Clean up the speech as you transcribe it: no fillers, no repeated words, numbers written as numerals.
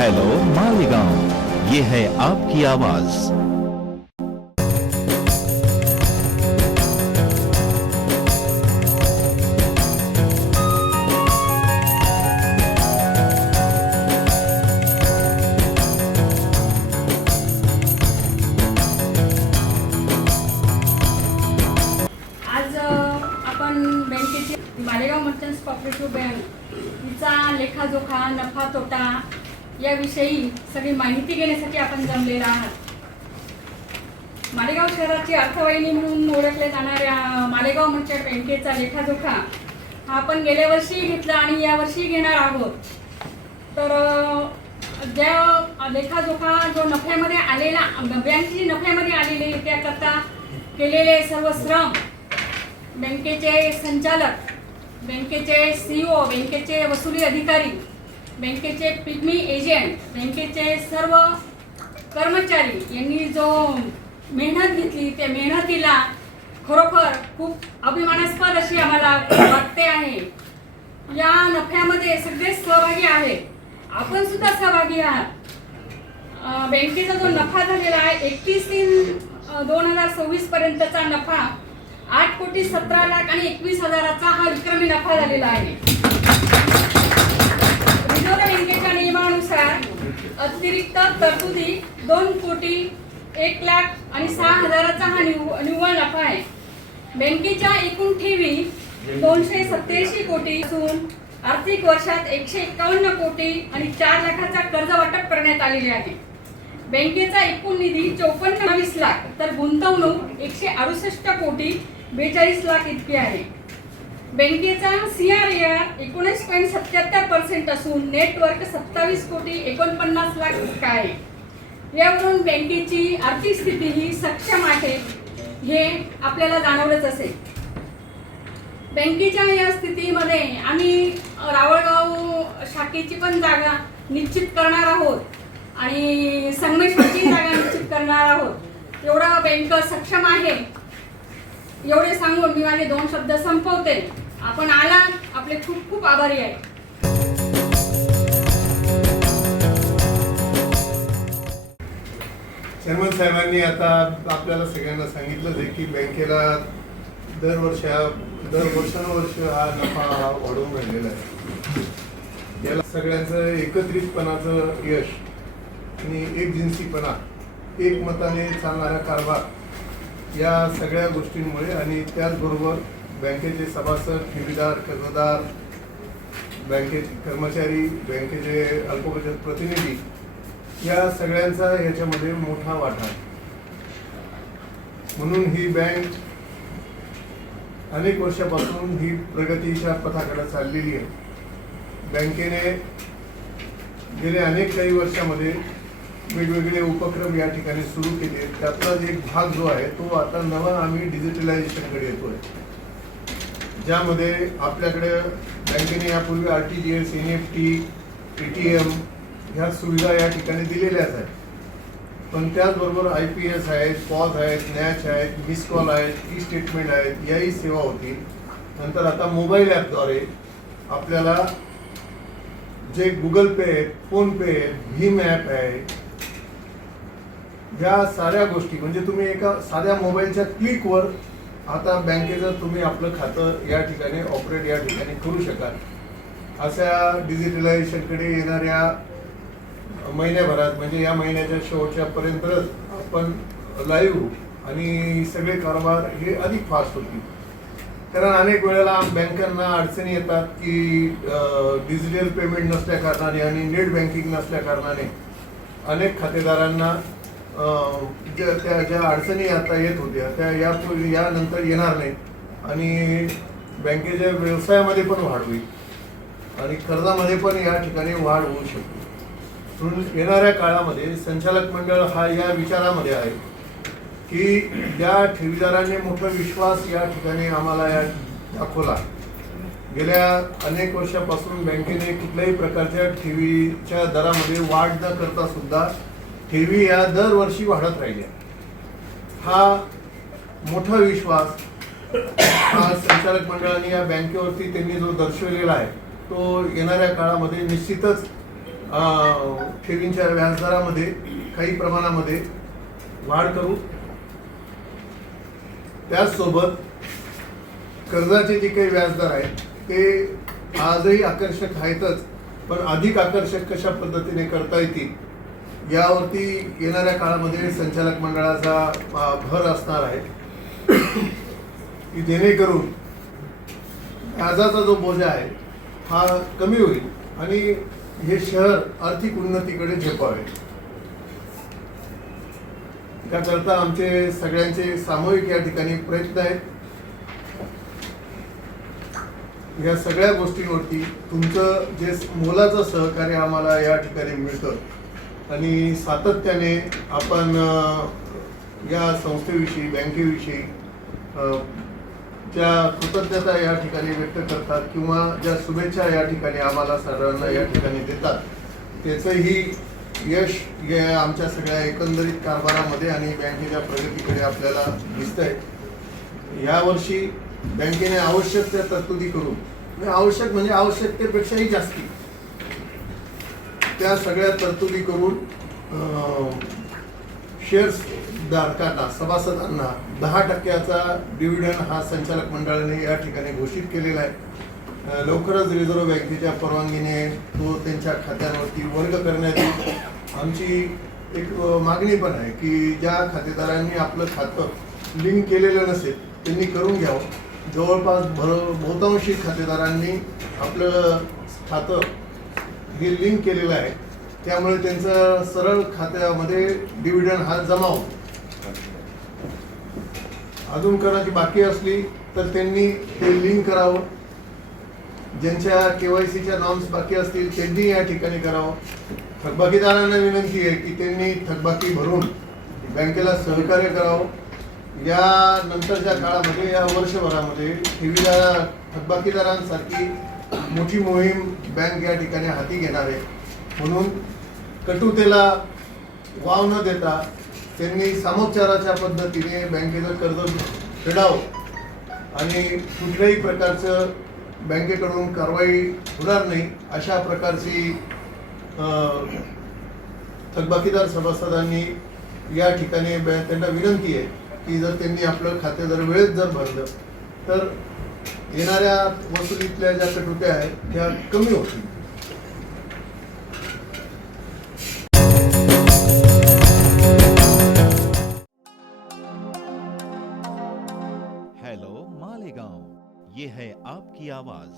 Hello Malegaon, ये है आपकी आवाज। आज आपण बँकेची मालेगाव मर्चंट्स कोऑपरेटिव्ह बँक हिचा लेखाजोखा नफा तोटा याविषयी सगळी माहिती घेण्यासाठी आपण जमलेला आहात। मालेगाव शहराची अर्थवाहिनी म्हणून ओळखल्या जाणाऱ्या मालेगाव मर्चंट बँकेचा लेखाजोखा हा आपण गेल्या वर्षी घेतला आणि यावर्षी घेणार आहोत। तर ज्या लेखाजोखा जो नफ्यामध्ये आलेला बँकेची नफ्यामध्ये आलेली त्याकरता केलेले सर्व श्रम बँकेचे संचालक, बँकेचे CEO, बँकेचे वसुली अधिकारी, बँकेचे पिग्मी एजंट, बँकेचे सर्व कर्मचारी यांनी जो मेहनत घेतली त्या मेहनतीला खरोखर खूप अभिमानास्पद अशी आम्हाला वाटते आहे। या नफ्यामध्ये सगळे सहभागी आहेत, आपण सुद्धा सहभागी आहात। बँकेचा जो नफा झालेला आहे 31/3/2026 पर्यंतचा नफा 8,17,21,000चा हा विक्रमी नफा झालेला आहे। रिझर्व्ह बँकेच्या नियमानुसार अतिरिक्त तरतुदी 2,01,06,000चा हा निव्वळ नफा आहे। बँकेच्या एकूण ठेवी 287 कोटी असून आर्थिक वर्षात 151 कोटी आणि 4 लाखाचा कर्ज वाटप करण्यात आलेले आहे। बँकेचा एकूण निधी 54 लाख तर गुंतवणूक 168 कोटी 42 लाख इतकी आहे। बँकेचा CRAR 19.77% असून नेटवर्क 27 कोटी 49 लाख इतका आहे। यावरून बँकेची आर्थिक स्थिती ही सक्षम आहे हे आपल्याला जाणवलंच असेल। बँकेच्या या स्थितीमध्ये आम्ही रावळगाव शाखेची पण जागा निश्चित करणार आहोत आणि संगमेश्वरची जागा निश्चित करणार आहोत। एवढा बँक सक्षम आहे एवढे सांगून मी माझे 2 शब्द संपवते। आपण आलात, आपले खूप खूप आभारी आहे। चेअरमन साहेबांनी आता आपल्याला सगळ्यांना सांगितलंच आहे की बँकेला वर्षानुवर्ष हा नफा वाढवून राहिलेला आहे। याला सगळ्यांचं एकत्रितपणाचं यश आणि एकजिन्सीपणा, एकमताने चालणारा कारभार या सगळ्या गोष्टींमुळे आणि त्याचबरोबर बँकेचे सभासद, ठेवीदार, कर्जदार, बँकेचे कर्मचारी, बँकेचे अल्पबचत प्रतिनिधी या सगळ्यांचा याच्यामध्ये मोठा वाटा आहे। म्हणून ही बँक अनेक वर्षापासून ही प्रगतीच्या पथाकडे चाललेली आहे। बँकेने गेल्या अनेक काही वर्षामध्ये वेगवेगळे उपक्रम या ठिकाणी सुरू केले। त्यातलाच एक भाग जो आहे तो आता नवा आम्ही डिजिटलायझेशनकडे येतोय, ज्यामध्ये आपल्याकडे बँकेने यापूर्वी RTGS, NEFT, ATM ह्या सुविधा या ठिकाणी दिलेल्याच आहेत। पण त्याचबरोबर IPS आहेत, POS आहेत, NACH आहेत, मिस कॉल आहेत, ई-स्टेटमेंट आहेत, याही सेवा होतील। नंतर आता मोबाईल ॲपद्वारे आपल्याला जे गुगल पे आहेत, फोनपे आहेत, भीम ॲप आहे, या साऱ्या गोष्टी म्हणजे तुम्ही एका साध्या मोबाईलच्या क्लिकवर आता बँकेचं तुम्ही आपलं खातं या ठिकाणी ऑपरेट या ठिकाणी करू शकाल। अशा डिजिटलायझेशनकडे येणाऱ्या महिन्याभरात म्हणजे या महिन्याच्या शेवटच्या पर्यंतच आपण लाईव्ह आणि सगळे कारभार हे अधिक फास्ट होतील। कारण अनेक वेळेला बँकांना अडचणी येतात की डिजिटल पेमेंट नसल्या कारणाने आणि नेट बँकिंग नसल्या कारणाने अनेक खातेदारांना ज्या अडचणी आता येत होत्या त्या यानंतर येणार नाहीत आणि बँकेच्या व्यवसायामध्ये पण वाढ होईल आणि कर्जामध्ये पण या ठिकाणी वाढ होऊ शकते। म्हणून येणाऱ्या काळामध्ये संचालक मंडळ हा या विचारामध्ये आहे की ज्या ठेवीदारांनी मोठा विश्वास या ठिकाणी आम्हाला या दाखवला, गेल्या अनेक वर्षापासून बँकेने कुठल्याही प्रकारच्या ठेवीच्या दरामध्ये वाढ न करता सुद्धा ठेवी या दरवर्षी वाढत राहिल्या। हा मोठा विश्वास हा संचालक मंडळाने या बँकेवरती त्यांनी जो दर्शवलेला आहे तो येणाऱ्या काळामध्ये निश्चितच ठेवींच्या व्याजदरामध्ये काही प्रमाणामध्ये वाढ करू. त्याचसोबत कर्जाचे जे काही व्याजदर आहेत ते आजही आकर्षक आहेतच, पण अधिक आकर्षक कशा पद्धतीने करता येतील यावरती येणाऱ्या काळामध्ये संचालक मंडळाचा भर असणार आहे की जेणेकरून व्याजाचा जो बोजा आहे हा कमी होईल आणि हे शहर आर्थिक उन्नतीकडे झेपावे. त्याकरता आमचे सगळ्यांचे सामूहिक या ठिकाणी प्रयत्न आहेत. या सगळ्या गोष्टींवरती तुमचं जे मोलाचं सहकार्य आम्हाला या ठिकाणी मिळतं आणि सातत्याने आपण या संस्थेविषयी बँकेविषयी ज्या कृतज्ञता या ठिकाणी व्यक्त करतात किंवा ज्या शुभेच्छा या ठिकाणी आम्हाला सर्वांना या ठिकाणी देतात त्याचंही यश या आमच्या सगळ्या एकंदरीत कारभारामध्ये आणि बँकेच्या प्रगतीकडे आपल्याला दिसतंय. यावर्षी बँकेने आवश्यक त्या तरतुदी करून आवश्यक म्हणजे आवश्यकतेपेक्षाही जास्ती त्या सगळ्या तरतुदी करून शेअर्स धारकांना सभासदांना 10% डिव्हिडंड हा संचालक मंडळाने या ठिकाणी घोषित केलेला आहे. लवकरच रिझर्व्ह बँकेच्या परवानगीने तो त्यांच्या खात्यांवरती वर्ग करण्यात येईल. आमची एक मागणी पण आहे की ज्या खातेदारांनी आपलं खातं लिंक केलेलं नसेल त्यांनी करून घ्यावं. जवळपास बहुतांशी खातेदारांनी आपलं खातं हे लिंक केलेलं आहे, त्यामुळे त्यांचं सरळ खात्यामध्ये डिव्हिडंड हा जमा होतो. अजून कोणाची बाकी असली तर त्यांनी ते लिंक करावं. ज्यांच्या KYCच्या नॉर्म्स बाकी असतील त्यांनी या ठिकाणी करावं. थकबाकीदारांना विनंती आहे की त्यांनी थकबाकी भरून बँकेला सहकार्य करावं. या नंतरच्या काळामध्ये या वर्षभरामध्ये ठेवीदार थकबाकीदारांसारखी मोठी मोहीम बँक या ठिकाणी हाती घेणार आहे. म्हणून कटुतेला वाव न देता त्यांनी सामोपचाराच्या पद्धतीने बँकेचं कर्ज फेडावं आणि कुठल्याही प्रकारचं बँकेकडून कारवाई होणार नाही अशा प्रकारची थकबाकीदार सभासदांनी या ठिकाणी त्यांना विनंती आहे की जर त्यांनी आपलं खाते जर वेळेत जर भरलं तर येणाऱ्या वसुलीतल्या ज्या कटुत्या आहेत त्या कमी होतील. हेलो मालेगांव, ये है आपकी आवाज.